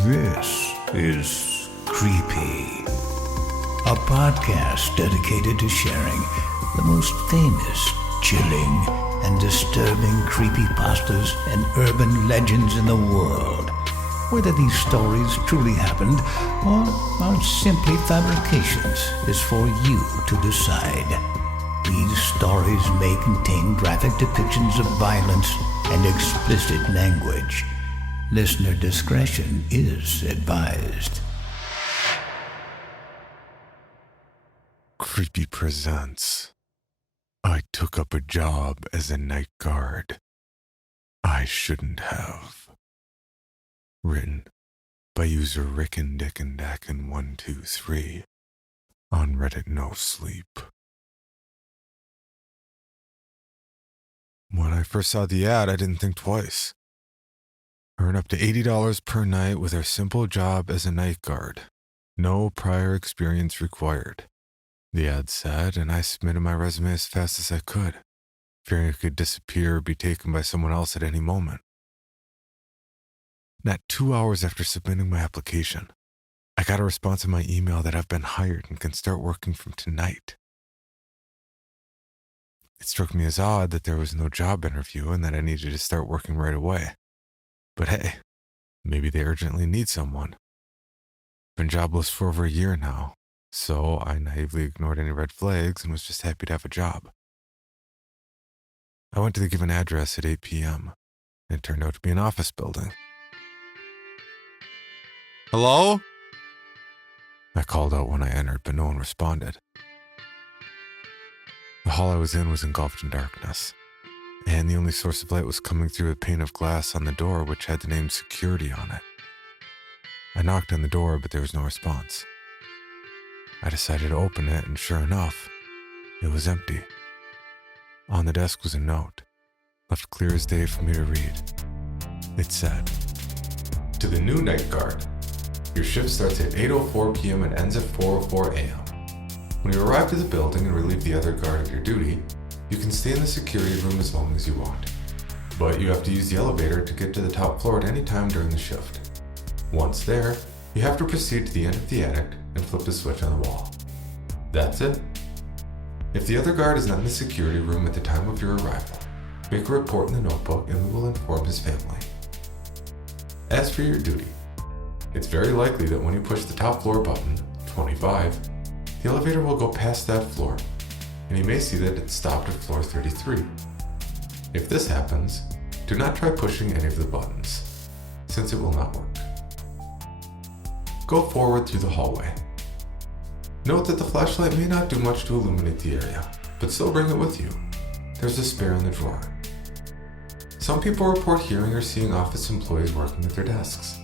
This is Creepy, a podcast dedicated to sharing the most famous, chilling, and disturbing creepypastas and urban legends in the world. Whether these stories truly happened or are simply fabrications is for you to decide. These stories may contain graphic depictions of violence and explicit language. Listener discretion is advised. Creepy presents I Took Up a Job as a Night Guard. I Shouldn't Have. Written by user RickinDickinDakin123 on Reddit No Sleep. When I first saw the ad, I didn't think twice. Earn up to $80 per night with our simple job as a night guard. No prior experience required, the ad said, and I submitted my resume as fast as I could, fearing it could disappear or be taken by someone else at any moment. Not 2 hours after submitting my application, I got a response in my email that I've been hired and can start working from tonight. It struck me as odd that there was no job interview and that I needed to start working right away. But hey, maybe they urgently need someone. Been jobless for over a year now, so I naively ignored any red flags and was just happy to have a job. I went to the given address at 8 p.m. It turned out to be an office building. Hello? I called out when I entered, but no one responded. The hall I was in was engulfed in darkness, and the only source of light was coming through a pane of glass on the door which had the name security on it. I knocked on the door, but there was no response. I decided to open it, and sure enough, it was empty. On the desk was a note, left clear as day for me to read. It said, "To the new night guard, your shift starts at 8:04 p.m. and ends at 4:04 a.m. When you arrive to the building and relieve the other guard of your duty, you can stay in the security room as long as you want. But you have to use the elevator to get to the top floor at any time during the shift. Once there, you have to proceed to the end of the attic and flip the switch on the wall. That's it. If the other guard is not in the security room at the time of your arrival, make a report in the notebook and we will inform his family. As for your duty, it's very likely that when you push the top floor button, 25, the elevator will go past that floor, and you may see that it stopped at floor 33. If this happens, do not try pushing any of the buttons, since it will not work. Go forward through the hallway. Note that the flashlight may not do much to illuminate the area, but still bring it with you. There's a spare in the drawer. Some people report hearing or seeing office employees working at their desks,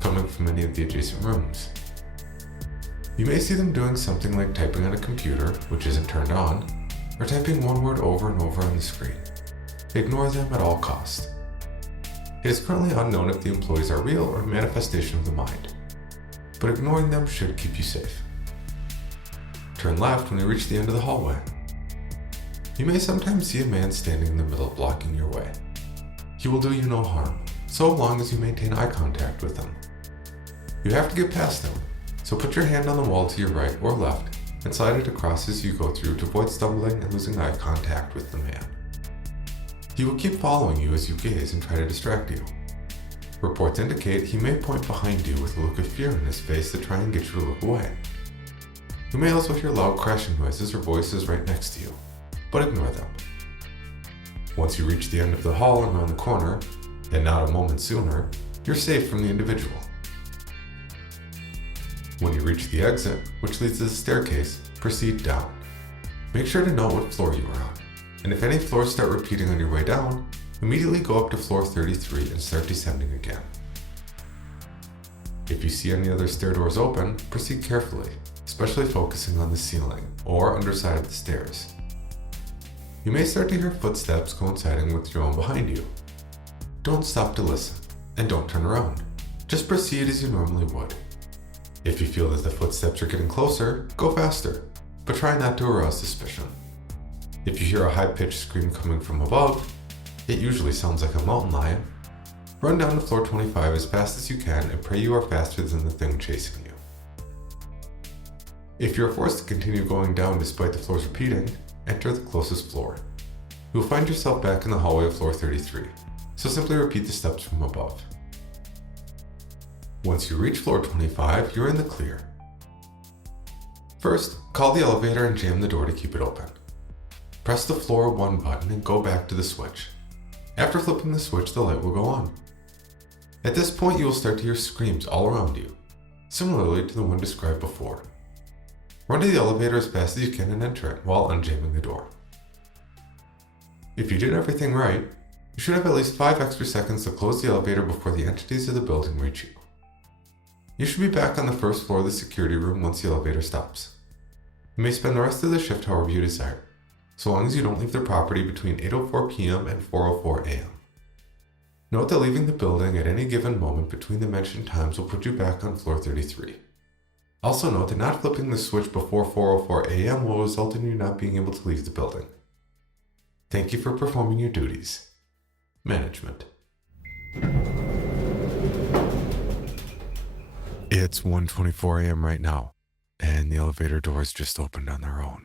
coming from any of the adjacent rooms. You may see them doing something like typing on a computer, which isn't turned on, or typing one word over and over on the screen. Ignore them at all costs. It is currently unknown if the employees are real or a manifestation of the mind, but ignoring them should keep you safe. Turn left when you reach the end of the hallway. You may sometimes see a man standing in the middle blocking your way. He will do you no harm, so long as you maintain eye contact with him. You have to get past him, so put your hand on the wall to your right or left and slide it across as you go through to avoid stumbling and losing eye contact with the man. He will keep following you as you gaze and try to distract you. Reports indicate he may point behind you with a look of fear in his face to try and get you to look away. You may also hear loud crashing noises or voices right next to you, but ignore them. Once you reach the end of the hall and around the corner, and not a moment sooner, you're safe from the individual. When you reach the exit, which leads to the staircase, proceed down. Make sure to know what floor you are on, and if any floors start repeating on your way down, immediately go up to floor 33 and start descending again. If you see any other stair doors open, proceed carefully, especially focusing on the ceiling or underside of the stairs. You may start to hear footsteps coinciding with your own behind you. Don't stop to listen, and don't turn around. Just proceed as you normally would. If you feel that the footsteps are getting closer, go faster, but try not to arouse suspicion. If you hear a high-pitched scream coming from above, it usually sounds like a mountain lion. Run down to floor 25 as fast as you can and pray you are faster than the thing chasing you. If you are forced to continue going down despite the floors repeating, enter the closest floor. You will find yourself back in the hallway of floor 33, so simply repeat the steps from above. Once you reach floor 25, you're in the clear. First, call the elevator and jam the door to keep it open. Press the floor 1 button and go back to the switch. After flipping the switch, the light will go on. At this point, you will start to hear screams all around you, similarly to the one described before. Run to the elevator as fast as you can and enter it while unjamming the door. If you did everything right, you should have at least 5 extra seconds to close the elevator before the entities of the building reach you. You should be back on the first floor of the security room once the elevator stops. You may spend the rest of the shift however you desire, so long as you don't leave the property between 8:04 p.m. and 4:04 a.m. Note that leaving the building at any given moment between the mentioned times will put you back on floor 33. Also note that not flipping the switch before 4:04 a.m. will result in you not being able to leave the building. Thank you for performing your duties. Management. It's 1:24 a.m. right now, and the elevator doors just opened on their own.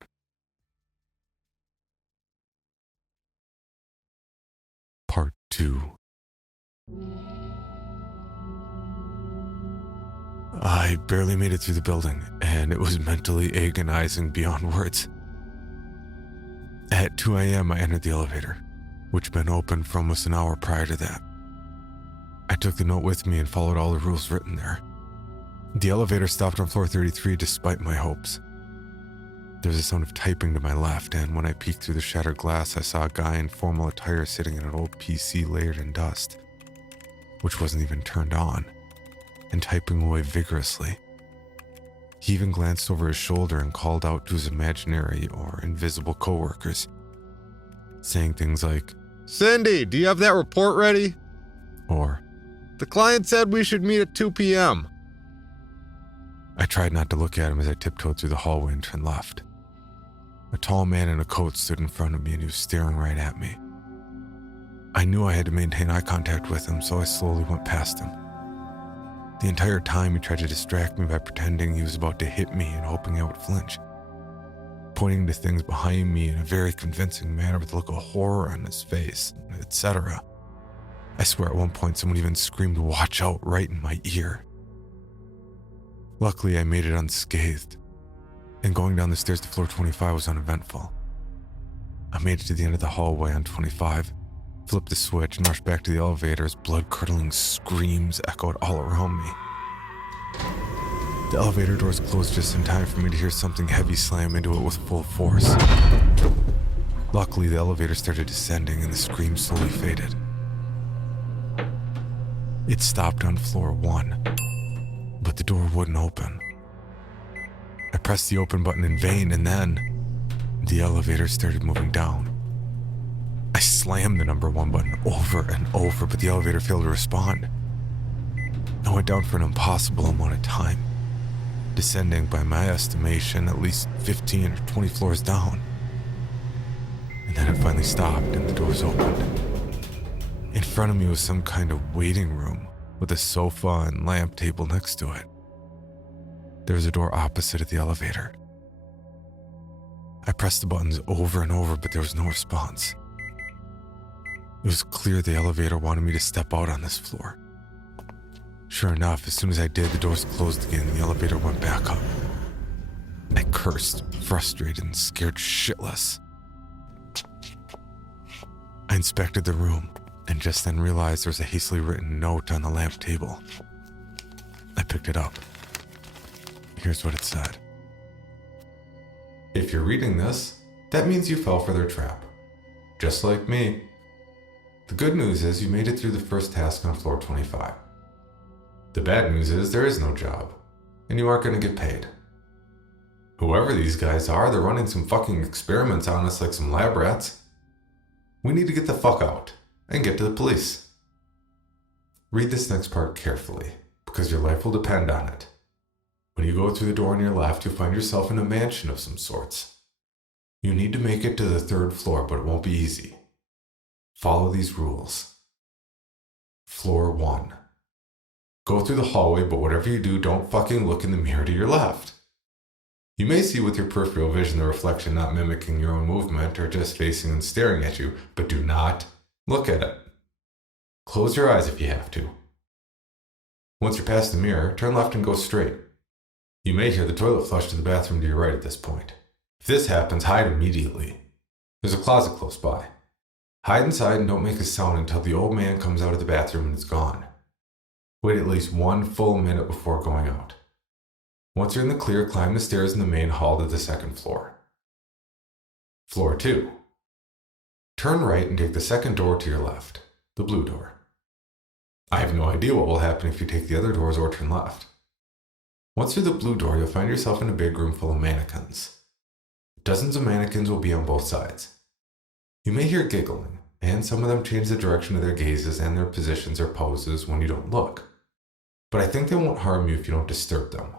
Part 2. I barely made it through the building, and it was mentally agonizing beyond words. At 2 a.m. I entered the elevator, which had been open for almost an hour prior to that. I took the note with me and followed all the rules written there. The elevator stopped on floor 33 despite my hopes. There was a sound of typing to my left, and when I peeked through the shattered glass, I saw a guy in formal attire sitting at an old PC layered in dust, which wasn't even turned on, and typing away vigorously. He even glanced over his shoulder and called out to his imaginary or invisible coworkers, saying things like, "Cindy, do you have that report ready?" Or, "The client said we should meet at 2 p.m. I tried not to look at him as I tiptoed through the hallway and turned left. A tall man in a coat stood in front of me and he was staring right at me. I knew I had to maintain eye contact with him, so I slowly went past him. The entire time he tried to distract me by pretending he was about to hit me and hoping I would flinch, pointing to things behind me in a very convincing manner with a look of horror on his face, etc. I swear at one point someone even screamed "watch out" right in my ear. Luckily, I made it unscathed, and going down the stairs to floor 25 was uneventful. I made it to the end of the hallway on 25, flipped the switch, and rushed back to the elevator as blood-curdling screams echoed all around me. The elevator doors closed just in time for me to hear something heavy slam into it with full force. Luckily, the elevator started descending and the screams slowly faded. It stopped on floor 1. But the door wouldn't open. I pressed the open button in vain, and then the elevator started moving down. I slammed the number 1 button over and over, but the elevator failed to respond. I went down for an impossible amount of time, descending by my estimation at least 15 or 20 floors down. And then it finally stopped and the doors opened. In front of me was some kind of waiting room, with a sofa and lamp table next to it. There was a door opposite of the elevator. I pressed the buttons over and over, but there was no response. It was clear the elevator wanted me to step out on this floor. Sure enough, as soon as I did, the doors closed again and the elevator went back up. I cursed, frustrated, and scared shitless. I inspected the room, and just then realized there was a hastily written note on the lamp table. I picked it up. Here's what it said. If you're reading this, that means you fell for their trap. Just like me. The good news is you made it through the first task on floor 25. The bad news is there is no job, and you aren't going to get paid. Whoever these guys are, they're running some fucking experiments on us like some lab rats. We need to get the fuck out and get to the police. Read this next part carefully, because your life will depend on it. When you go through the door on your left, you'll find yourself in a mansion of some sorts. You need to make it to the 3rd floor, but it won't be easy. Follow these rules. floor 1. Go through the hallway, but whatever you do, don't fucking look in the mirror to your left. You may see with your peripheral vision the reflection not mimicking your own movement or just facing and staring at you, but do not look at it. Close your eyes if you have to. Once you're past the mirror, turn left and go straight. You may hear the toilet flush to the bathroom to your right at this point. If this happens, hide immediately. There's a closet close by. Hide inside and don't make a sound until the old man comes out of the bathroom and is gone. Wait at least 1 full minute before going out. Once you're in the clear, climb the stairs in the main hall to the 2nd floor. Floor 2. Turn right and take the 2nd door to your left, the blue door. I have no idea what will happen if you take the other doors or turn left. Once through the blue door, you'll find yourself in a big room full of mannequins. Dozens of mannequins will be on both sides. You may hear giggling, and some of them change the direction of their gazes and their positions or poses when you don't look. But I think they won't harm you if you don't disturb them.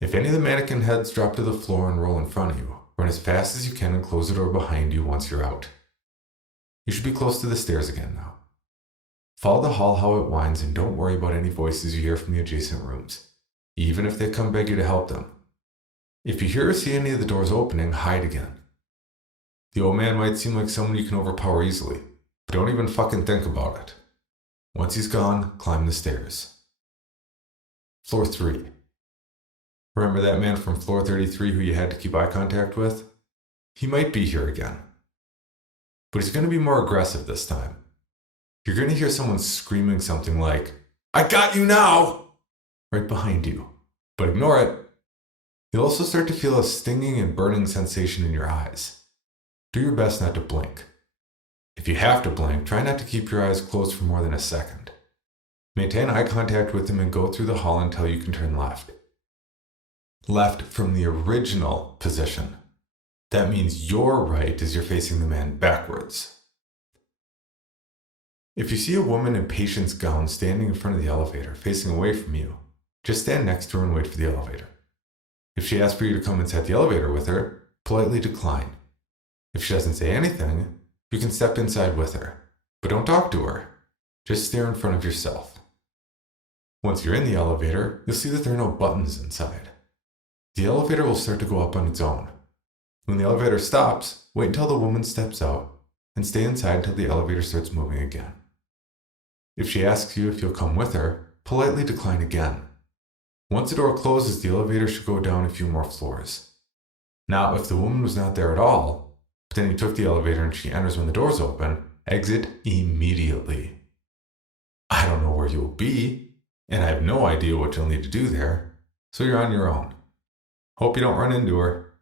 If any of the mannequin heads drop to the floor and roll in front of you, run as fast as you can and close the door behind you once you're out. You should be close to the stairs again now. Follow the hall how it winds and don't worry about any voices you hear from the adjacent rooms, even if they come beg you to help them. If you hear or see any of the doors opening, hide again. The old man might seem like someone you can overpower easily, but don't even fucking think about it. Once he's gone, climb the stairs. Floor 3. Remember that man from floor 33 who you had to keep eye contact with? He might be here again. But he's going to be more aggressive this time. You're going to hear someone screaming something like, "I got you now!" right behind you. But ignore it. You'll also start to feel a stinging and burning sensation in your eyes. Do your best not to blink. If you have to blink, try not to keep your eyes closed for more than a second. Maintain eye contact with him and go through the hall until you can turn left. Left from the original position. That means your right as you're facing the man backwards. If you see a woman in patient's gown standing in front of the elevator, facing away from you, just stand next to her and wait for the elevator. If she asks for you to come inside the elevator with her, politely decline. If she doesn't say anything, you can step inside with her, but don't talk to her. Just stare in front of yourself. Once you're in the elevator, you'll see that there are no buttons inside. The elevator will start to go up on its own. When the elevator stops, wait until the woman steps out and stay inside until the elevator starts moving again. If she asks you if you'll come with her, politely decline again. Once the door closes, the elevator should go down a few more floors. Now, if the woman was not there at all, but then you took the elevator and she enters when the doors open, exit immediately. I don't know where you'll be, and I have no idea what you'll need to do there, so you're on your own. Hope you don't run into her.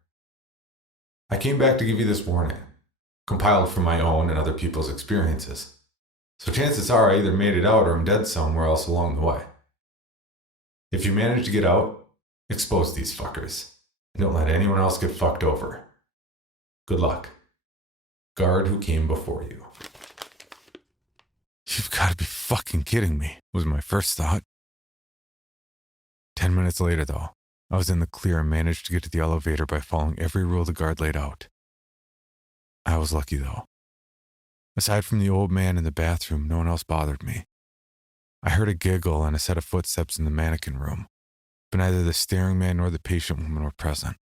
I came back to give you this warning, compiled from my own and other people's experiences. So chances are I either made it out or I'm dead somewhere else along the way. If you manage to get out, expose these fuckers. And don't let anyone else get fucked over. Good luck. Guard who came before you. You've got to be fucking kidding me, was my first thought. 10 minutes later, though, I was in the clear and managed to get to the elevator by following every rule the guard laid out. I was lucky, though. Aside from the old man in the bathroom, no one else bothered me. I heard a giggle and a set of footsteps in the mannequin room, but neither the staring man nor the patient woman were present,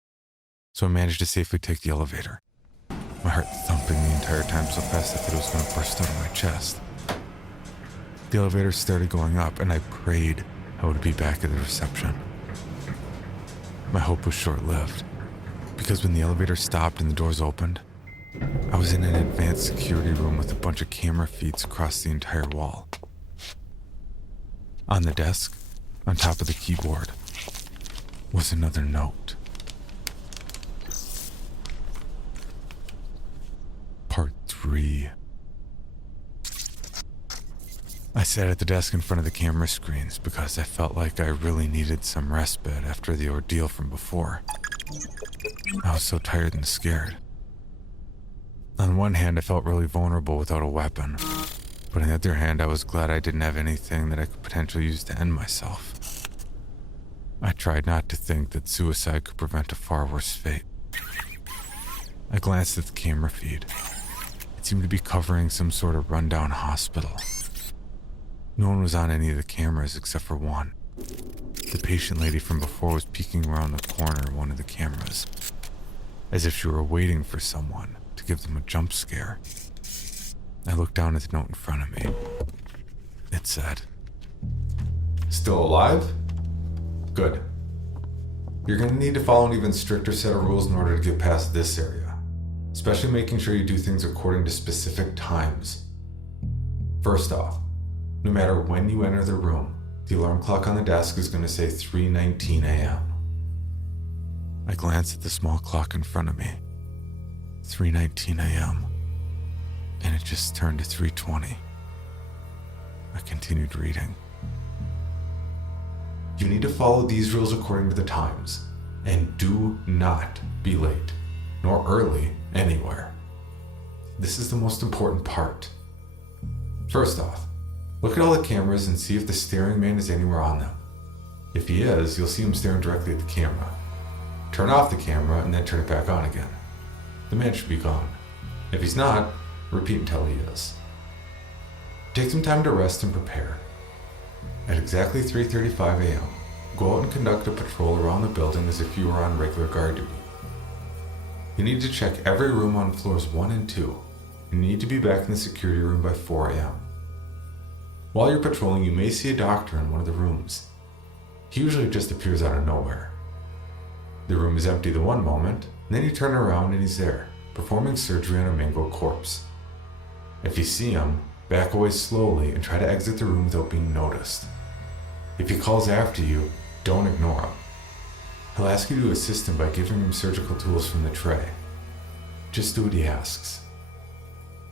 so I managed to safely take the elevator. My heart thumping the entire time so fast I thought it was going to burst out of my chest. The elevator started going up, and I prayed I would be back at the reception. My hope was short-lived, because when the elevator stopped and the doors opened, I was in an advanced security room with a bunch of camera feeds across the entire wall. On the desk, on top of the keyboard, was another note. Part 3. I sat at the desk in front of the camera screens because I felt like I really needed some respite after the ordeal from before. I was so tired and scared. On one hand, I felt really vulnerable without a weapon, but on the other hand, I was glad I didn't have anything that I could potentially use to end myself. I tried not to think that suicide could prevent a far worse fate. I glanced at the camera feed. It seemed to be covering some sort of rundown hospital. No one was on any of the cameras except for one. The patient lady from before was peeking around the corner of one of the cameras, as if she were waiting for someone to give them a jump scare. I looked down at the note in front of me. It said, Still alive? Good. You're going to need to follow an even stricter set of rules in order to get past this area, especially making sure you do things according to specific times. First off, no matter when you enter the room, the alarm clock on the desk is going to say 3:19 a.m. I glanced at the small clock in front of me. 3:19 a.m. And it just turned to 3:20. I continued reading. You need to follow these rules according to the times, and do not be late, nor early anywhere. This is the most important part. First off, look at all the cameras and see if the staring man is anywhere on them. If he is, you'll see him staring directly at the camera. Turn off the camera and then turn it back on again. The man should be gone. If he's not, repeat until he is. Take some time to rest and prepare. At exactly 3:35 a.m., go out and conduct a patrol around the building as if you were on regular guard duty. You need to check every room on floors 1 and 2, and you need to be back in the security room by 4 a.m. While you're patrolling, you may see a doctor in one of the rooms. He usually just appears out of nowhere. The room is empty the one moment, and then you turn around and he's there, performing surgery on a mangled corpse. If you see him, back away slowly and try to exit the room without being noticed. If he calls after you, don't ignore him. He'll ask you to assist him by giving him surgical tools from the tray. Just do what he asks.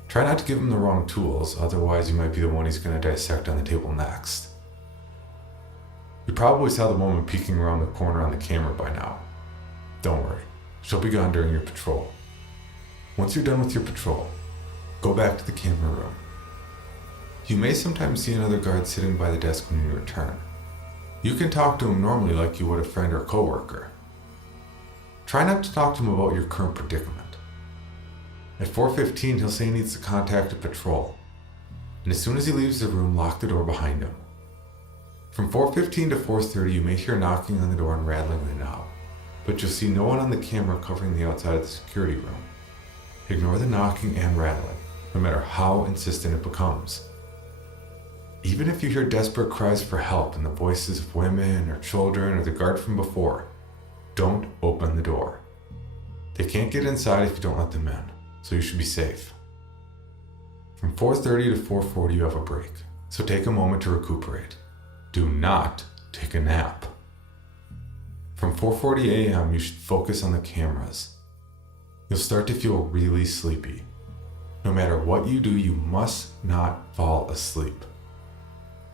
Try not to give him the wrong tools, otherwise you might be the one he's going to dissect on the table next. You probably saw the woman peeking around the corner on the camera by now. Don't worry, she'll be gone during your patrol. Once you're done with your patrol, go back to the camera room. You may sometimes see another guard sitting by the desk when you return. You can talk to him normally like you would a friend or coworker. Try not to talk to him about your current predicament. At 4:15, he'll say he needs to contact a patrol, and as soon as he leaves the room, lock the door behind him. From 4:15 to 4:30, you may hear knocking on the door and rattling the knob, but you'll see no one on the camera covering the outside of the security room. Ignore the knocking and rattling, no matter how insistent it becomes. Even if you hear desperate cries for help in the voices of women or children or the guard from before, don't open the door. They can't get inside if you don't let them in, so you should be safe. From 4:30 to 4:40 you have a break, so take a moment to recuperate. Do not take a nap. From 4:40 a.m. you should focus on the cameras. You'll start to feel really sleepy. No matter what you do, you must not fall asleep.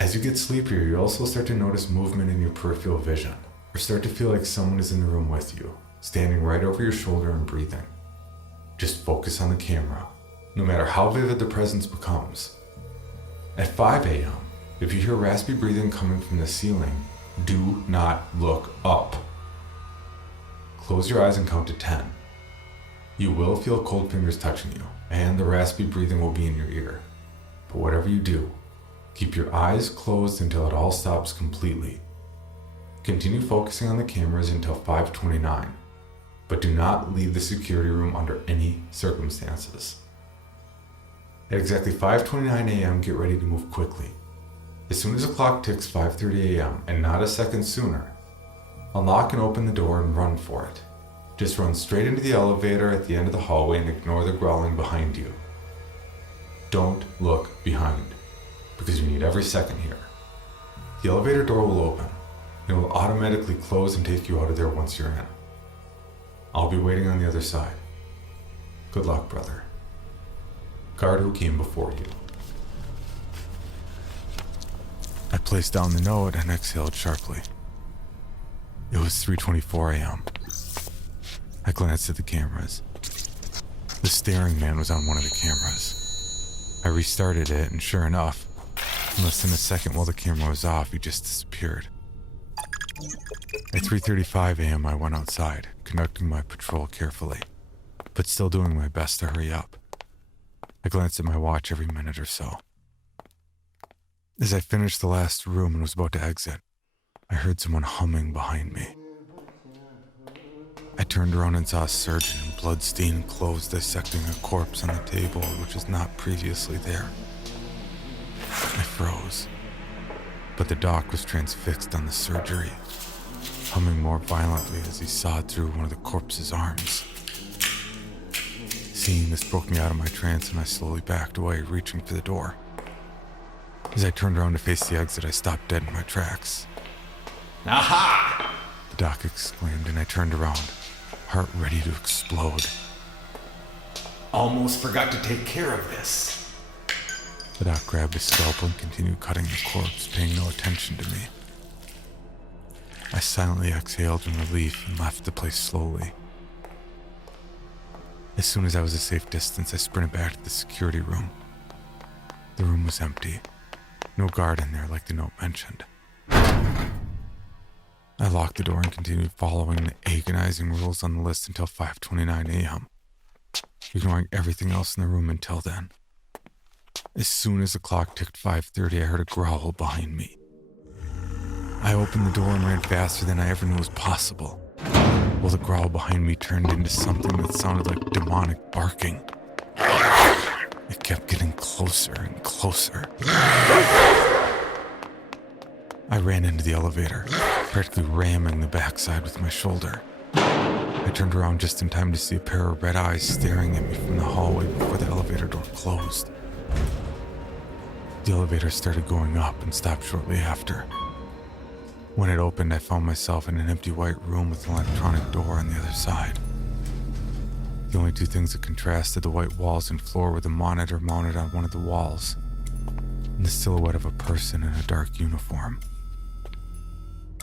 As you get sleepier, you also start to notice movement in your peripheral vision, or start to feel like someone is in the room with you, standing right over your shoulder and breathing. Just focus on the camera, no matter how vivid the presence becomes. At 5 a.m., if you hear raspy breathing coming from the ceiling, do not look up. Close your eyes and count to 10. You will feel cold fingers touching you, and the raspy breathing will be in your ear. But whatever you do, keep your eyes closed until it all stops completely. Continue focusing on the cameras until 5:29, but do not leave the security room under any circumstances. At exactly 5:29 a.m., get ready to move quickly. As soon as the clock ticks 5:30 a.m., and not a second sooner, unlock and open the door and run for it. Just run straight into the elevator at the end of the hallway and ignore the growling behind you. Don't look behind, because you need every second here. The elevator door will open, and it will automatically close and take you out of there once you're in. I'll be waiting on the other side. Good luck, brother. Guard who came before you. I placed down the note and exhaled sharply. It was 3:24 a.m. I glanced at the cameras. The staring man was on one of the cameras. I restarted it, and sure enough, in less than a second while the camera was off, he just disappeared. At 3:35 a.m. I went outside, conducting my patrol carefully, but still doing my best to hurry up. I glanced at my watch every minute or so. As I finished the last room and was about to exit, I heard someone humming behind me. I turned around and saw a surgeon in blood-stained clothes dissecting a corpse on the table which was not previously there. I froze, but the doc was transfixed on the surgery, humming more violently as he sawed through one of the corpse's arms. Seeing this broke me out of my trance, and I slowly backed away, reaching for the door. As I turned around to face the exit, I stopped dead in my tracks. Aha! The doc exclaimed, and I turned around, heart ready to explode. Almost forgot to take care of this. The doc grabbed his scalpel and continued cutting the corpse, paying no attention to me. I silently exhaled in relief and left the place slowly. As soon as I was a safe distance, I sprinted back to the security room. The room was empty. No guard in there like the note mentioned. I locked the door and continued following the agonizing rules on the list until 5:29 a.m., ignoring everything else in the room until then. As soon as the clock ticked 5:30, I heard a growl behind me. I opened the door and ran faster than I ever knew was possible, while the growl behind me turned into something that sounded like demonic barking. It kept getting closer and closer. I ran into the elevator, practically ramming the backside with my shoulder. I turned around just in time to see a pair of red eyes staring at me from the hallway before the elevator door closed. The elevator started going up and stopped shortly after. When it opened, I found myself in an empty white room with an electronic door on the other side. The only two things that contrasted the white walls and floor were the monitor mounted on one of the walls and the silhouette of a person in a dark uniform.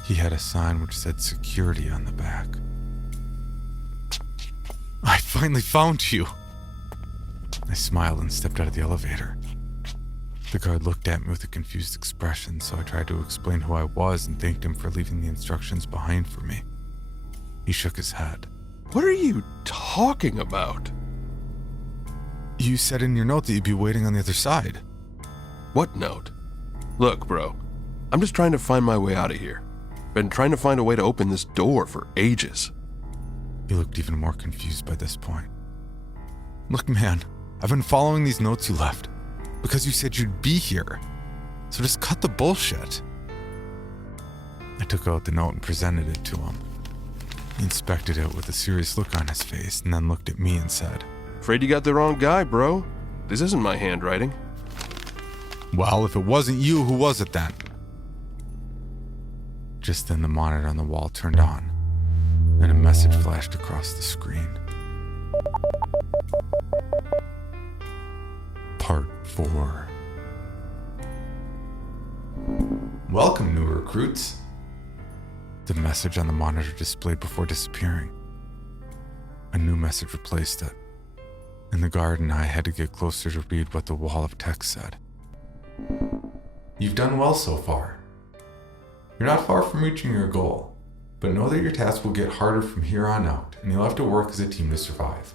He had a sign which said security on the back. I finally found you! I smiled and stepped out of the elevator. The guard looked at me with a confused expression, so I tried to explain who I was and thanked him for leaving the instructions behind for me. He shook his head. What are you talking about? You said in your note that you'd be waiting on the other side. What note? Look, bro, I'm just trying to find my way out of here. Been trying to find a way to open this door for ages. He looked even more confused by this point. Look, man, I've been following these notes you left because you said you'd be here. So just cut the bullshit. I took out the note and presented it to him. He inspected it with a serious look on his face and then looked at me and said, Afraid you got the wrong guy, bro. This isn't my handwriting. Well, if it wasn't you, who was it then? Just then the monitor on the wall turned on, and a message flashed across the screen. Part 4. Welcome, new recruits. The message on the monitor displayed before disappearing. A new message replaced it, and the guard and I had to get closer to read what the wall of text said. You've done well so far. You're not far from reaching your goal, but know that your task will get harder from here on out, and you'll have to work as a team to survive.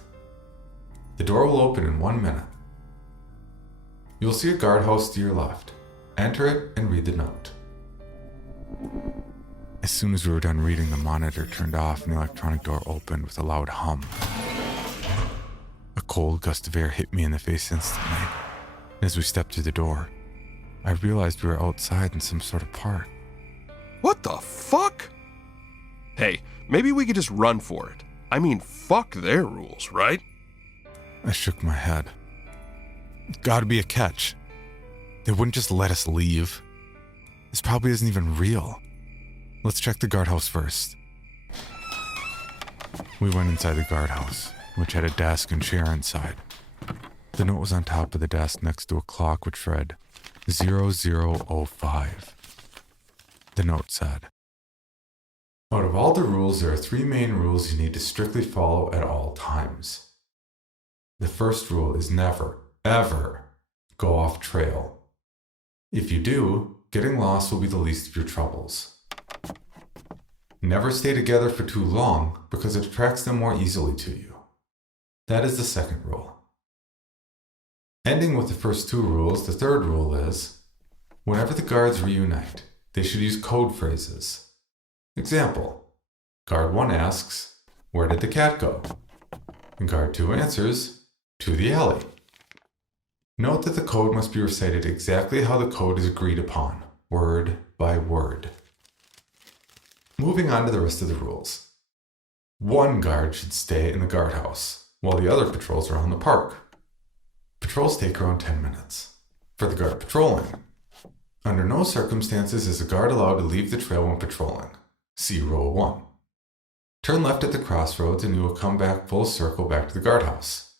The door will open in 1 minute. You'll see a guardhouse to your left. Enter it and read the note. As soon as we were done reading, the monitor turned off and the electronic door opened with a loud hum. A cold gust of air hit me in the face instantly, and as we stepped through the door, I realized we were outside in some sort of park. What the fuck? Hey, maybe we could just run for it. I mean, fuck their rules, right? I shook my head. Gotta be a catch. They wouldn't just let us leave. This probably isn't even real. Let's check the guardhouse first. We went inside the guardhouse, which had a desk and chair inside. The note was on top of the desk next to a clock which read 0005. The note said, Out of all the rules, there are 3 main rules you need to strictly follow at all times. The first rule is never, ever go off trail. If you do, getting lost will be the least of your troubles. Never stay together for too long because it attracts them more easily to you. That is the second rule. Ending with the first 2 rules, the third rule is Whenever the guards reunite, they should use code phrases. Example, Guard 1 asks, "Where did the cat go?" And Guard 2 answers, "To the alley." Note that the code must be recited exactly how the code is agreed upon, word by word. Moving on to the rest of the rules. One guard should stay in the guardhouse, while the other patrols around the park. Patrols take around 10 minutes. For the guard patrolling, under no circumstances is a guard allowed to leave the trail when patrolling. See Rule 1. Turn left at the crossroads and you will come back full circle back to the guardhouse.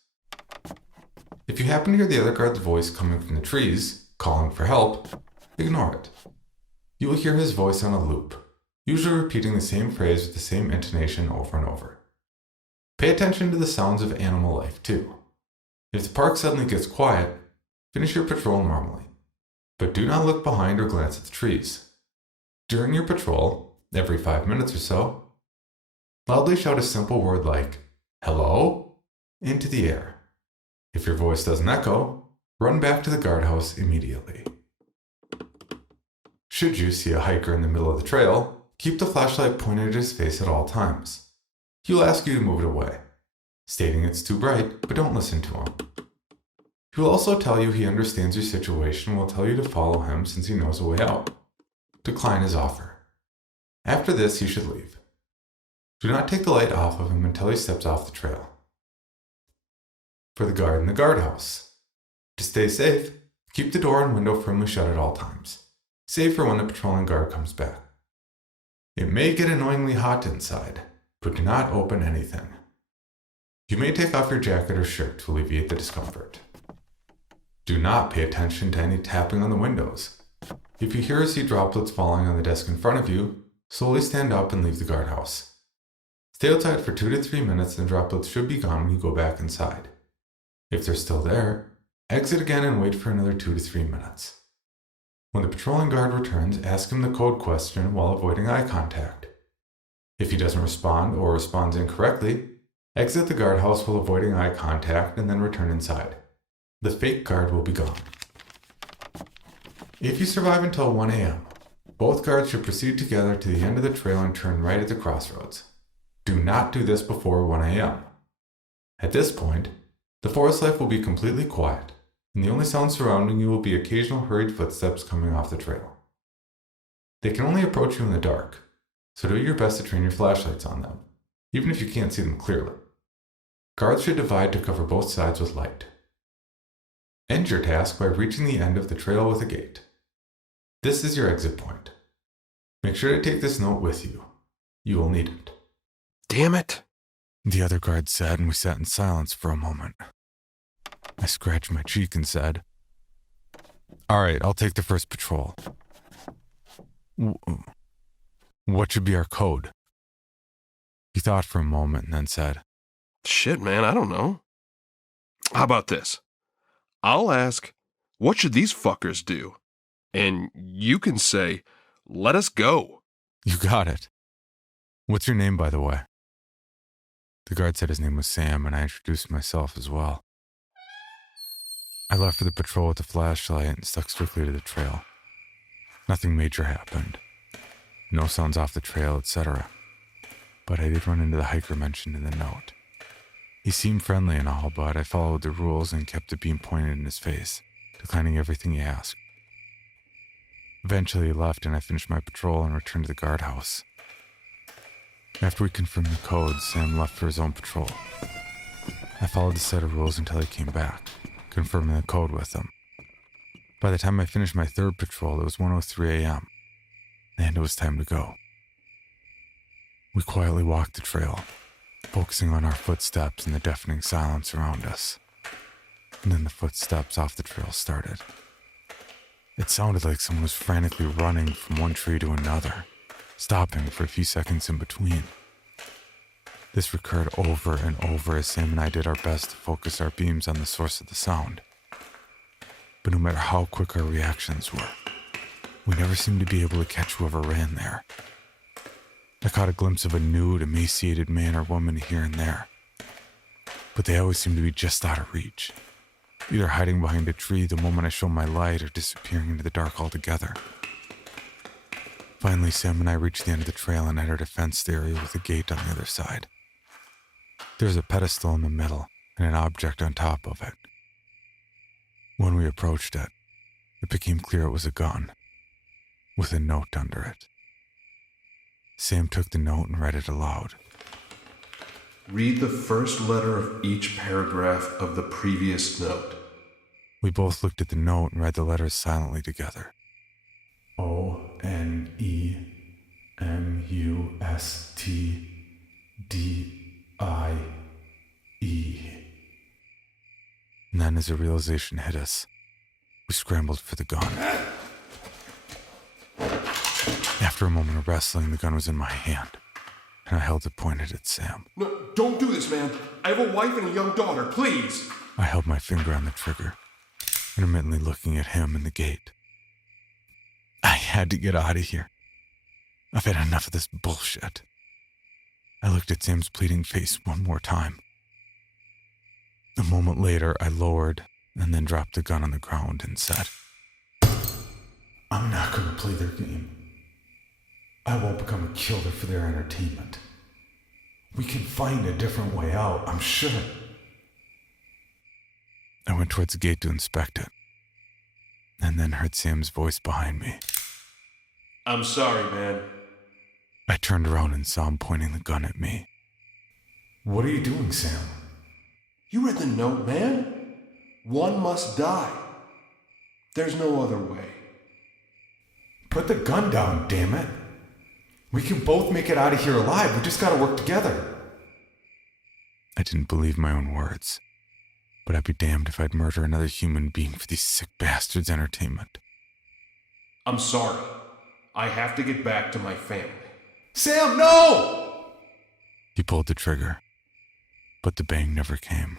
If you happen to hear the other guard's voice coming from the trees, calling for help, ignore it. You will hear his voice on a loop, usually repeating the same phrase with the same intonation over and over. Pay attention to the sounds of animal life too. If the park suddenly gets quiet, finish your patrol normally, but do not look behind or glance at the trees. During your patrol, every 5 minutes or so, loudly shout a simple word like, "Hello?" into the air. If your voice doesn't echo, run back to the guardhouse immediately. Should you see a hiker in the middle of the trail, keep the flashlight pointed at his face at all times. He'll ask you to move it away, stating it's too bright, but don't listen to him. He will also tell you he understands your situation and will tell you to follow him since he knows a way out. Decline his offer. After this, he should leave. Do not take the light off of him until he steps off the trail. For the guard in the guardhouse. To stay safe, keep the door and window firmly shut at all times, save for when the patrolling guard comes back. It may get annoyingly hot inside, but do not open anything. You may take off your jacket or shirt to alleviate the discomfort. Do not pay attention to any tapping on the windows. If you hear or see droplets falling on the desk in front of you, slowly stand up and leave the guardhouse. Stay outside for 2 to 3 minutes and the droplets should be gone when you go back inside. If they're still there, exit again and wait for another 2 to 3 minutes. When the patrolling guard returns, ask him the code question while avoiding eye contact. If he doesn't respond or responds incorrectly, exit the guardhouse while avoiding eye contact and then return inside. The fake guard will be gone. If you survive until 1 a.m., both guards should proceed together to the end of the trail and turn right at the crossroads. Do not do this before 1 a.m. At this point, the forest life will be completely quiet, and the only sound surrounding you will be occasional hurried footsteps coming off the trail. They can only approach you in the dark, so do your best to train your flashlights on them, even if you can't see them clearly. Guards should divide to cover both sides with light. End your task by reaching the end of the trail with a gate. This is your exit point. Make sure to take this note with you. You will need it. Damn it! The other guard said, and we sat in silence for a moment. I scratched my cheek and said, "All right, I'll take the first patrol. What should be our code?" He thought for a moment and then said, Shit, man, I don't know. How about this? I'll ask, what should these fuckers do? And you can say, let us go. "You got it. What's your name, by the way?" The guard said his name was Sam, and I introduced myself as well. I left for the patrol with the flashlight and stuck strictly to the trail. Nothing major happened. No sounds off the trail, etc. But I did run into the hiker mentioned in the note. He seemed friendly and all, but I followed the rules and kept the beam pointed in his face, declining everything he asked. Eventually he left and I finished my patrol and returned to the guardhouse. After we confirmed the code, Sam left for his own patrol. I followed the set of rules until he came back, confirming the code with him. By the time I finished my third patrol, it was 1:03 a.m., and it was time to go. We quietly walked the trail, focusing on our footsteps and the deafening silence around us. And then the footsteps off the trail started. It sounded like someone was frantically running from one tree to another, stopping for a few seconds in between. This recurred over and over as Sam and I did our best to focus our beams on the source of the sound. But no matter how quick our reactions were, we never seemed to be able to catch whoever ran there. I caught a glimpse of a nude, emaciated man or woman here and there, but they always seemed to be just out of reach. either hiding behind a tree the moment I shone my light or disappearing into the dark altogether. Finally, Sam and I reached the end of the trail and entered a fenced area with a gate on the other side. There was a pedestal in the middle and an object on top of it. When we approached it, it became clear it was a gun, with a note under it. Sam took the note and read it aloud. Read the first letter of each paragraph of the previous note. We both looked at the note and read the letters silently together. O-N-E-M-U-S-T-D-I-E. And then as a realization hit us, we scrambled for the gun. After a moment of wrestling, the gun was in my hand, and I held it pointed at Sam. No, don't do this, man. I have a wife and a young daughter, please. I held my finger on the trigger, intermittently looking at him and the gate. I had to get out of here. I've had enough of this bullshit. I looked at Sam's pleading face one more time. A moment later, I lowered and then dropped the gun on the ground and said, I'm not going to play their game. I won't become a killer for their entertainment. We can find a different way out, I'm sure. I went towards the gate to inspect it, and then heard Sam's voice behind me. I'm sorry, man. I turned around and saw him pointing the gun at me. What are you doing, Sam? You read the note, man? One must die. There's no other way. Put the gun down, damn it. We can both make it out of here alive. We just gotta work together. I didn't believe my own words, but I'd be damned if I'd murder another human being for these sick bastards' entertainment. I'm sorry. I have to get back to my family. Sam, no! He pulled the trigger, but the bang never came.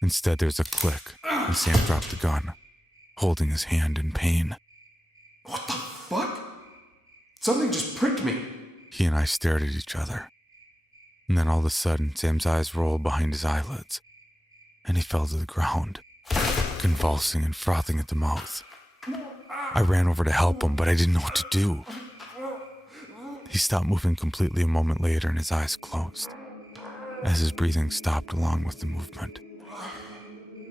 Instead, there's a click, and Sam dropped the gun, holding his hand in pain. What the fuck? Something just pricked me. He and I stared at each other. And then all of a sudden, Sam's eyes rolled behind his eyelids, and he fell to the ground, convulsing and frothing at the mouth. I ran over to help him, but I didn't know what to do. He stopped moving completely a moment later, and his eyes closed, as his breathing stopped along with the movement.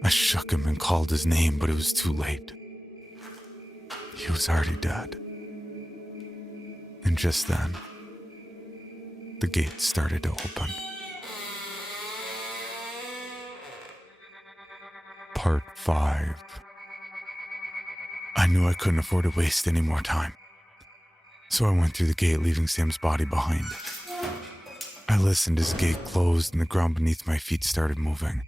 I shook him and called his name, but it was too late. He was already dead. And just then, the gate started to open. Part 5. I knew I couldn't afford to waste any more time, so I went through the gate, leaving Sam's body behind. I listened as the gate closed and the ground beneath my feet started moving.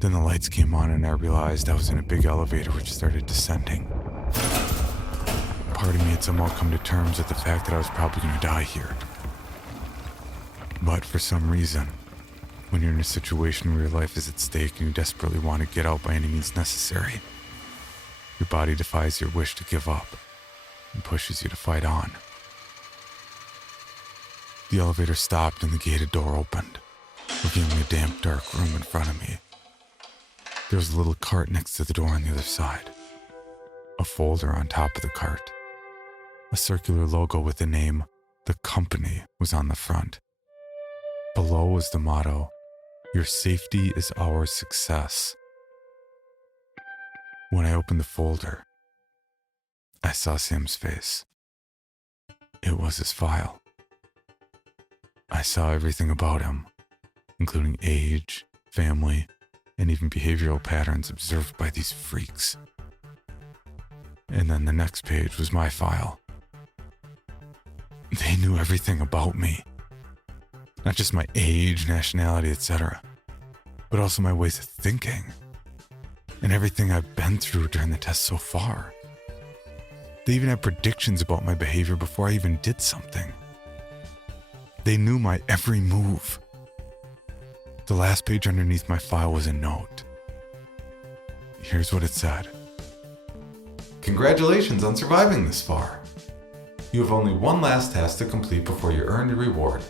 Then the lights came on and I realized I was in a big elevator which started descending. Part of me had somehow come to terms with the fact that I was probably going to die here. But for some reason, when you're in a situation where your life is at stake and you desperately want to get out by any means necessary, your body defies your wish to give up and pushes you to fight on. The elevator stopped and the gated door opened, revealing a damp, dark room in front of me. There was a little cart next to the door on the other side. A folder on top of the cart. A circular logo with the name, The Company, was on the front. Below was the motto, Your safety is our success. When I opened the folder, I saw Sam's face. It was his file. I saw everything about him, including age, family, and even behavioral patterns observed by these freaks. And then the next page was my file. They knew everything about me. Not just my age, nationality, etc., but also my ways of thinking, and everything I've been through during the test so far. They even had predictions about my behavior before I even did something. They knew my every move. The last page underneath my file was a note. Here's what it said. Congratulations on surviving this far. You have only one last task to complete before you earn your reward,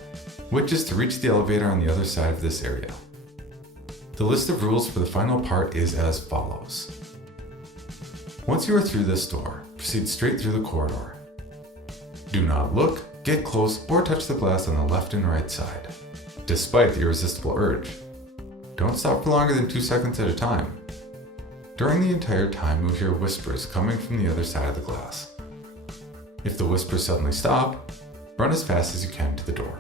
which is to reach the elevator on the other side of this area. The list of rules for the final part is as follows. Once you are through this door, proceed straight through the corridor. Do not look, get close, or touch the glass on the left and right side, despite the irresistible urge. Don't stop for longer than 2 seconds at a time. During the entire time, you'll hear whispers coming from the other side of the glass. If the whispers suddenly stop, run as fast as you can to the door.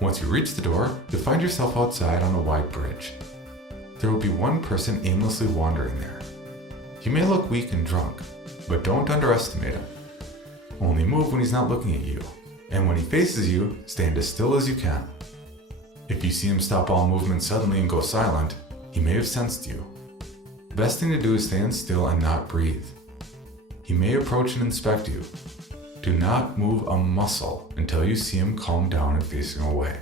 Once you reach the door, you'll find yourself outside on a wide bridge. There will be one person aimlessly wandering there. He may look weak and drunk, but don't underestimate him. Only move when he's not looking at you, and when he faces you, stand as still as you can. If you see him stop all movement suddenly and go silent, he may have sensed you. The best thing to do is stand still and not breathe. He may approach and inspect you. Do not move a muscle until you see him calm down and facing away.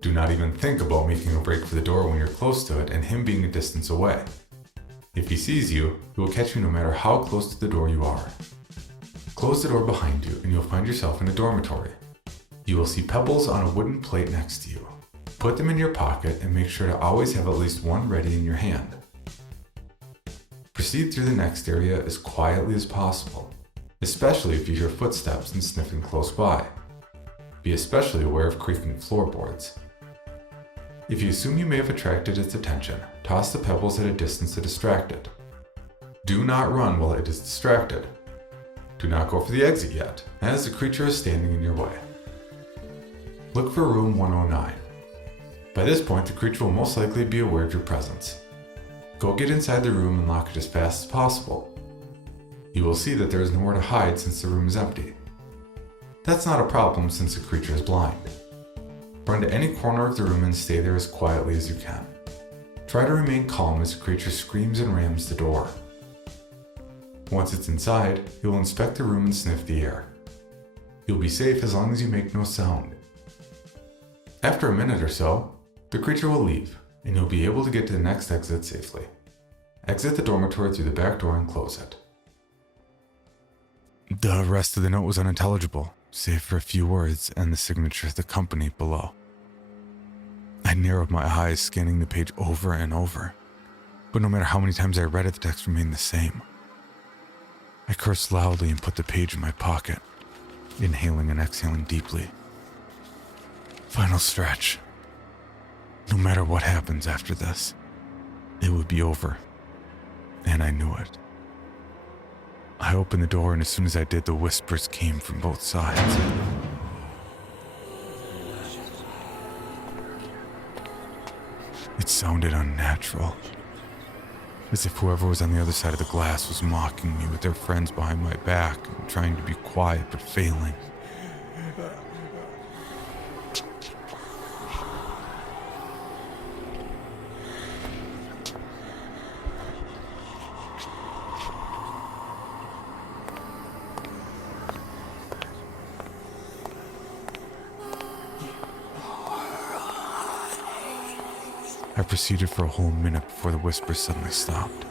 Do not even think about making a break for the door when you're close to it and him being a distance away. If he sees you, he will catch you no matter how close to the door you are. Close the door behind you and you'll find yourself in a dormitory. You will see pebbles on a wooden plate next to you. Put them in your pocket and make sure to always have at least one ready in your hand. Proceed through the next area as quietly as possible, especially if you hear footsteps and sniffing close by. Be especially aware of creaking floorboards. If you assume you may have attracted its attention, toss the pebbles at a distance to distract it. Do not run while it is distracted. Do not go for the exit yet, as the creature is standing in your way. Look for room 109. By this point, the creature will most likely be aware of your presence. Go get inside the room and lock it as fast as possible. You will see that there is nowhere to hide since the room is empty. That's not a problem since the creature is blind. Run to any corner of the room and stay there as quietly as you can. Try to remain calm as the creature screams and rams the door. Once it's inside, you'll inspect the room and sniff the air. You'll be safe as long as you make no sound. After a minute or so, the creature will leave, and you'll be able to get to the next exit safely. Exit the dormitory through the back door and close it. The rest of the note was unintelligible, save for a few words and the signature of the company below. I narrowed my eyes, scanning the page over and over, but no matter how many times I read it, the text remained the same. I cursed loudly and put the page in my pocket, inhaling and exhaling deeply. Final stretch. No matter what happens after this, it would be over, and I knew it. I opened the door, and as soon as I did, the whispers came from both sides. It sounded unnatural, as if whoever was on the other side of the glass was mocking me with their friends behind my back and trying to be quiet but failing. I proceeded for a whole minute before the whispers suddenly stopped.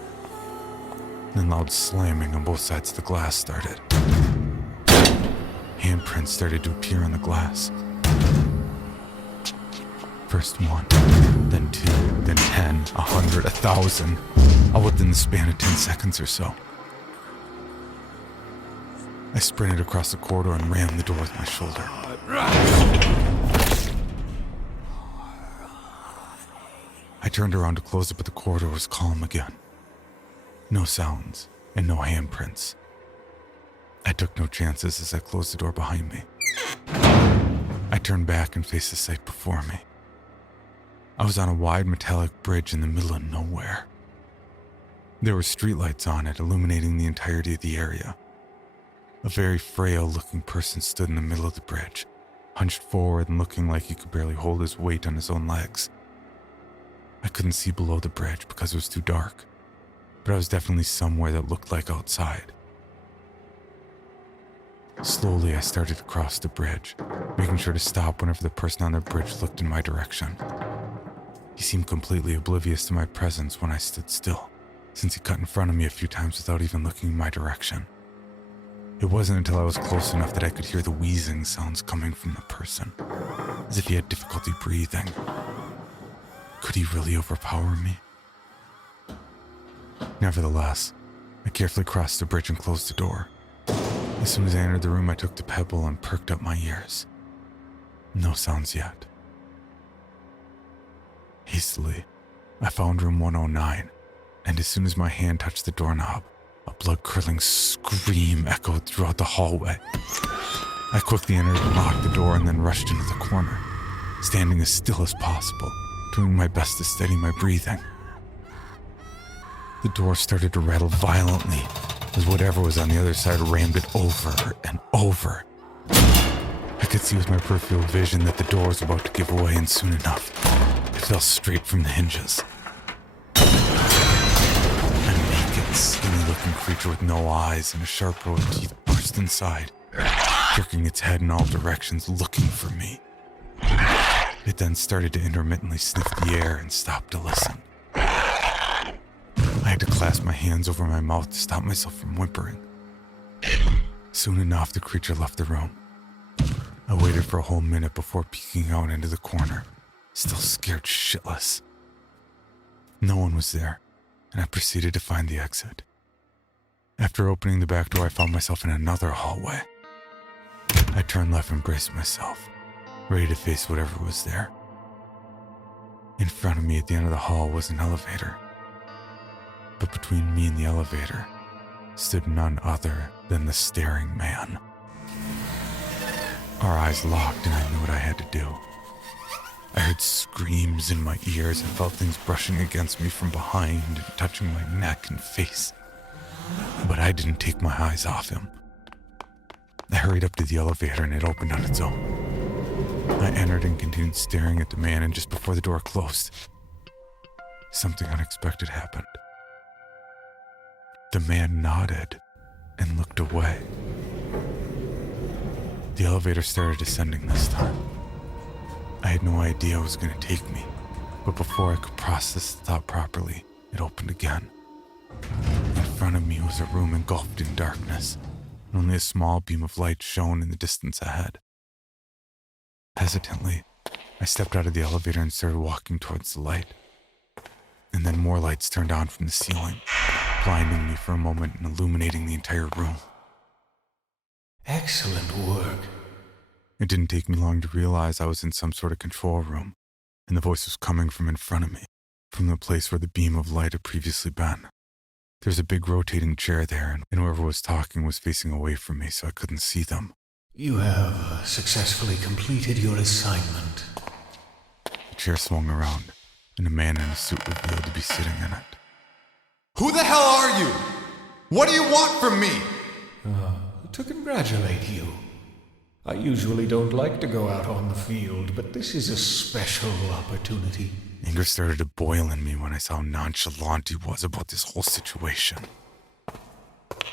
Then loud slamming on both sides of the glass started. Handprints started to appear on the glass. First one, then two, then 10, 100, 1,000, all within the span of 10 seconds or so. I sprinted across the corridor and rammed the door with my shoulder. I turned around to close it, but the corridor was calm again. No sounds and no handprints. I took no chances as I closed the door behind me. I turned back and faced the sight before me. I was on a wide metallic bridge in the middle of nowhere. There were streetlights on it, illuminating the entirety of the area. A very frail-looking person stood in the middle of the bridge, hunched forward and looking like he could barely hold his weight on his own legs. I couldn't see below the bridge because it was too dark, but I was definitely somewhere that looked like outside. Slowly, I started to cross the bridge, making sure to stop whenever the person on the bridge looked in my direction. He seemed completely oblivious to my presence when I stood still, since he cut in front of me a few times without even looking in my direction. It wasn't until I was close enough that I could hear the wheezing sounds coming from the person, as if he had difficulty breathing. Could he really overpower me? Nevertheless, I carefully crossed the bridge and closed the door. As soon as I entered the room, I took the pebble and perked up my ears. No sounds yet. Hastily, I found room 109, and as soon as my hand touched the doorknob, a blood-curdling scream echoed throughout the hallway. I quickly entered and locked the door and then rushed into the corner, standing as still as possible, doing my best to steady my breathing. The door started to rattle violently as whatever was on the other side rammed it over and over. I could see with my peripheral vision that the door was about to give way, and soon enough, it fell straight from the hinges. A naked, skinny-looking creature with no eyes and a sharp row of teeth burst inside, jerking its head in all directions, looking for me. It then started to intermittently sniff the air and stopped to listen. I had to clasp my hands over my mouth to stop myself from whimpering. Soon enough, the creature left the room. I waited for a whole minute before peeking out into the corner, still scared shitless. No one was there, and I proceeded to find the exit. After opening the back door, I found myself in another hallway. I turned left and braced myself, ready to face whatever was there. In front of me at the end of the hall was an elevator. But between me and the elevator stood none other than the staring man. Our eyes locked and I knew what I had to do. I heard screams in my ears and felt things brushing against me from behind and touching my neck and face. But I didn't take my eyes off him. I hurried up to the elevator and it opened on its own. I entered and continued staring at the man, and just before the door closed, something unexpected happened. The man nodded and looked away. The elevator started descending this time. I had no idea it was going to take me, but before I could process the thought properly, it opened again. In front of me was a room engulfed in darkness, and only a small beam of light shone in the distance ahead. Hesitantly, I stepped out of the elevator and started walking towards the light. And then more lights turned on from the ceiling, blinding me for a moment and illuminating the entire room. Excellent work. It didn't take me long to realize I was in some sort of control room, and the voice was coming from in front of me, from the place where the beam of light had previously been. There was a big rotating chair there, and whoever was talking was facing away from me, so I couldn't see them. You have successfully completed your assignment. The chair swung around, and a man in a suit revealed to be sitting in it. Who the hell are you? What do you want from me? To congratulate you. I usually don't like to go out on the field, but this is a special opportunity. Anger started to boil in me when I saw how nonchalant he was about this whole situation.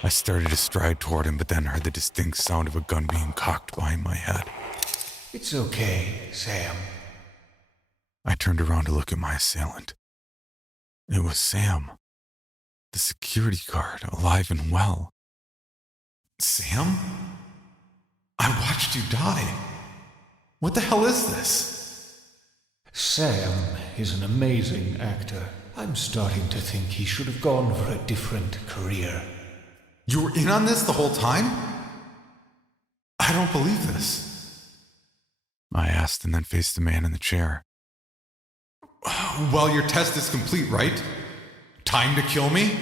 I started to stride toward him, but then heard the distinct sound of a gun being cocked behind my head. It's okay, Sam. I turned around to look at my assailant. It was Sam, the security guard, alive and well. Sam? I watched you die. What the hell is this? Sam is an amazing actor. I'm starting to think he should have gone for a different career. You were in on this the whole time? I don't believe this. I asked and then faced the man in the chair. Well, your test is complete, right? Time to kill me?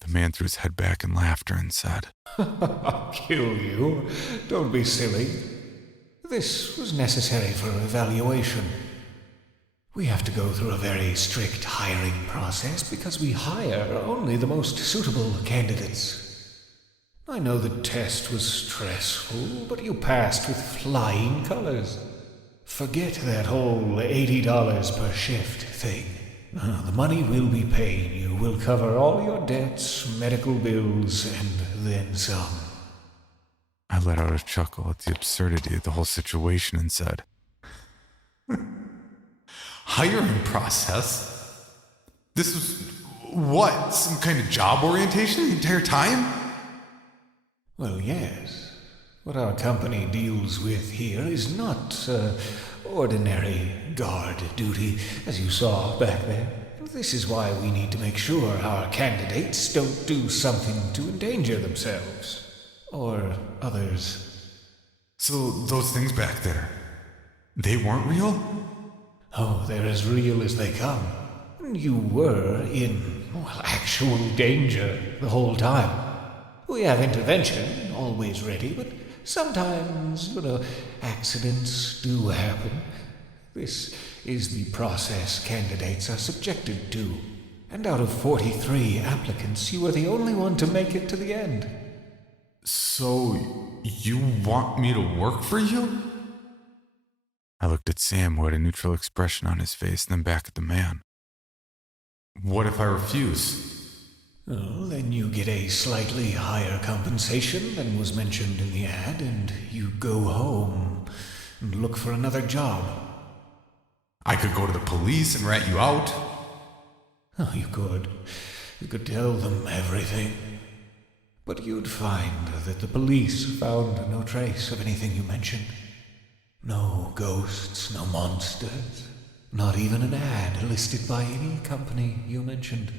The man threw his head back in laughter and said, Kill you? Don't be silly. This was necessary for evaluation. We have to go through a very strict hiring process because we hire only the most suitable candidates. I know the test was stressful, but you passed with flying colors. Forget that whole $80 per shift thing. The money will be paid. You will cover all your debts, medical bills, and then some. I let out a chuckle at the absurdity of the whole situation and said, Hiring process? This was, what, some kind of job orientation the entire time? Well, yes. What our company deals with here is not ordinary guard duty, as you saw back there. This is why we need to make sure our candidates don't do something to endanger themselves. Or others. So those things back there, they weren't real? Oh, they're as real as they come. You were in, actual danger the whole time. We have intervention, always ready, but sometimes, accidents do happen. This is the process candidates are subjected to. And out of 43 applicants, you were the only one to make it to the end. So, you want me to work for you? I looked at Sam, who had a neutral expression on his face, and then back at the man. What if I refuse? Well, then you get a slightly higher compensation than was mentioned in the ad, and you go home and look for another job. I could go to the police and rat you out. Oh, you could. You could tell them everything. But you'd find that the police found no trace of anything you mentioned. No ghosts, no monsters, not even an ad listed by any company you mentioned.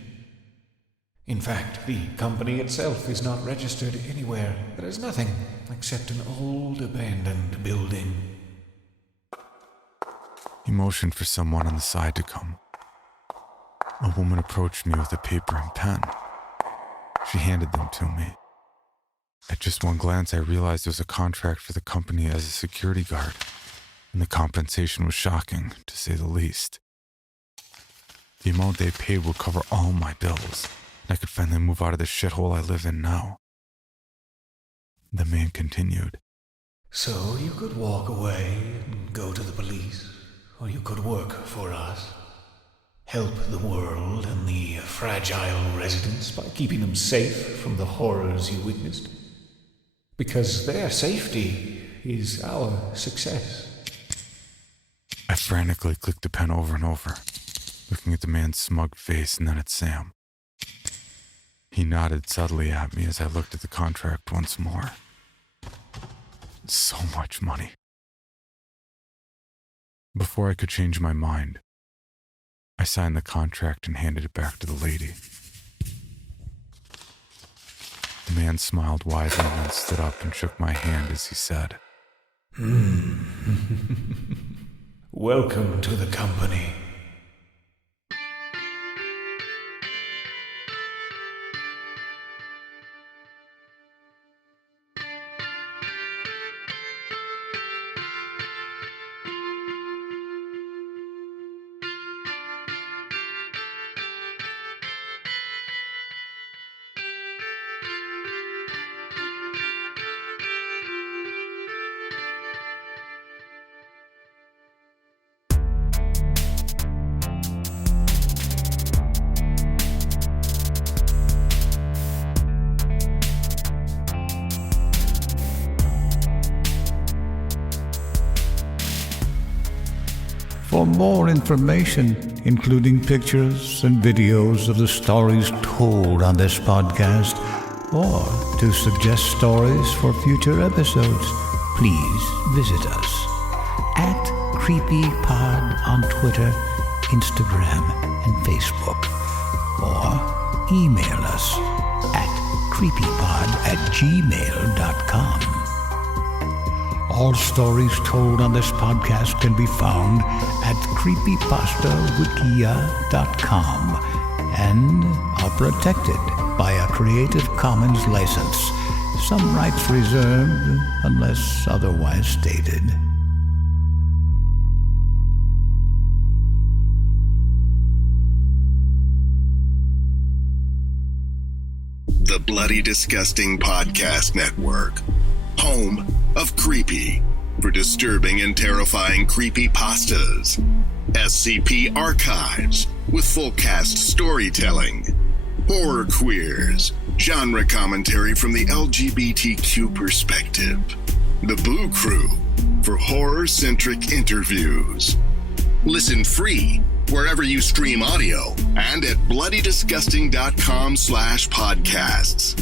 In fact, the company itself is not registered anywhere. There is nothing except an old abandoned building. He motioned for someone on the side to come. A woman approached me with a paper and pen. She handed them to me. At just one glance, I realized it was a contract for the company as a security guard, and the compensation was shocking, to say the least. The amount they paid would cover all my bills, and I could finally move out of the shithole I live in now. The man continued. So you could walk away and go to the police, or you could work for us. Help the world and the fragile residents by keeping them safe from the horrors you witnessed. Because their safety is our success. I frantically clicked the pen over and over, looking at the man's smug face and then at Sam. He nodded subtly at me as I looked at the contract once more. So much money. Before I could change my mind, I signed the contract and handed it back to the lady. The man smiled widely and then stood up and shook my hand as he said, Welcome to the company. For more information, including pictures and videos of the stories told on this podcast, or to suggest stories for future episodes, please visit us at CreepyPod on Twitter, Instagram, and Facebook, or email us at creepypod@gmail.com. All stories told on this podcast can be found at creepypastawikia.com and are protected by a Creative Commons license. Some rights reserved unless otherwise stated. The Bloody Disgusting Podcast Network. Home of Creepy, for disturbing and terrifying creepypastas. SCP Archives, with full cast storytelling. Horror Queers, genre commentary from the LGBTQ perspective. The Boo Crew, for horror-centric interviews. Listen free wherever you stream audio and at bloodydisgusting.com/podcasts.